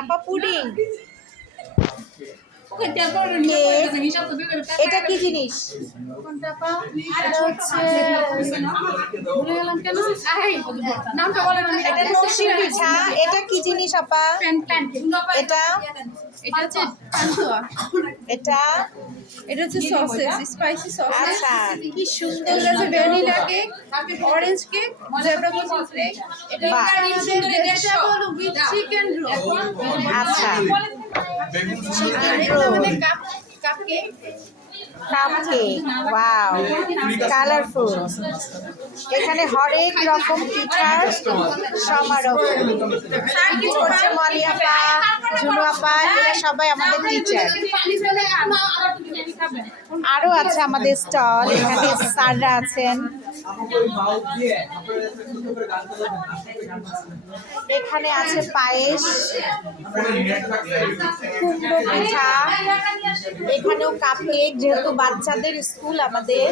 আপা পুডিং, এটা কি জিনিস? এটা হচ্ছে নামটা বলেন। এটা নকশি পিঠা। এটা কি জিনিস আপা? এটা এটা হচ্ছে পান্তুয়া। এটা এটা হচ্ছে সসেস, স্পাইসি সসেস। আচ্ছা, কি সুন্দর এটা হচ্ছে vanilla cake, orange cake, zebra crossing cake. এটা বাহ। Vegetable with chicken roll. আচ্ছা, আর এটা আমাদের cup cake. Cupcake, wow, colourful. এখানে হরেক রকম পিঠার সমারোহ। কি করছে মলি আপা, ঝুনু আপা, এরা সবাই আমাদের টিচার। আরো আছে আমাদের স্টল, এখানে স্যাররা আছেন। এখানে আছে পায়েস, কুমড়ো পিঠা, এখানেও কাপকেক। যেহেতু বাচ্চাদের স্কুল আমাদের,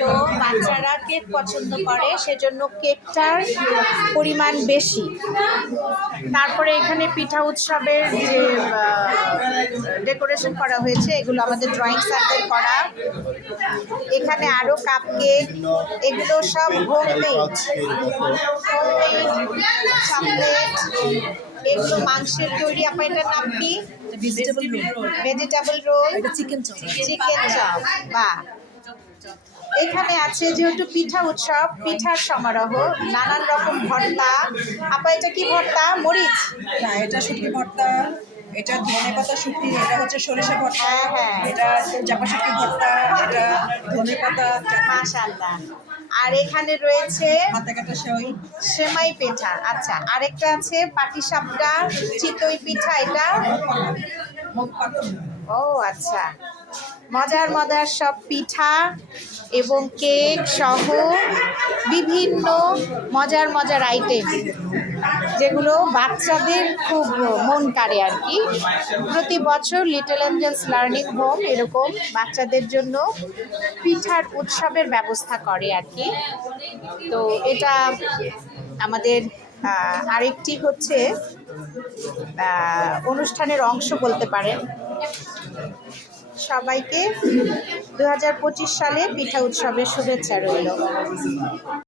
তো বাচ্চারা কেক পছন্দ করে, সেজন্য কেকটার পরিমাণ বেশি। তারপরে এখানে পিঠা উৎসবের যে ডেকোরেশন করা হয়েছে, এগুলো আমাদের ড্রয়িং স্যারদের করা। এখানে আরো কাপকেক, এগুলো সব হোমমেড, চকলেট, এগুলো মাংসের তৈরি। আপা এটার নাম কি? Vegetable roll, chicken chop. বাহ। এখানে আছে যেহেতু পিঠা উৎসব, পিঠার সমারোহ, নানান রকম ভর্তা। আপা এটা কি ভর্তা? মরিচ? না, এটা শুটকি ভর্তা, এটা ধনেপাতা শুটকি, এটা হচ্ছে সরিষা ভর্তা, হ্যাঁ। এটা চাপা শুটকি ভর্তা, এটা ধনেপাতা মাশাআল্লাহ। আর এখানে রয়েছে হাতে কাটা সেমাই। সেমাই পিঠা। আচ্ছা, আরেকটা আছে পাটিসাপটা, চিতই পিঠা। এটা ও আচ্ছা, মজার মজার সব পিঠা এবং কেক সহ বিভিন্ন মজার মজার আইটেম, যেগুলো বাচ্চাদের খুব মন কাড়ে আর কি। প্রতি বছর লিটল এঞ্জেলস লার্নিং হোম এরকম বাচ্চাদের জন্য পিঠার উৎসবের ব্যবস্থা করে আর কি। তো এটা আমাদের আরেকটি হচ্ছে অনুষ্ঠানের অংশ বলতে পারেন। সবাইকে 2025 সালে পিঠা উৎসবের শুভেচ্ছা রইল।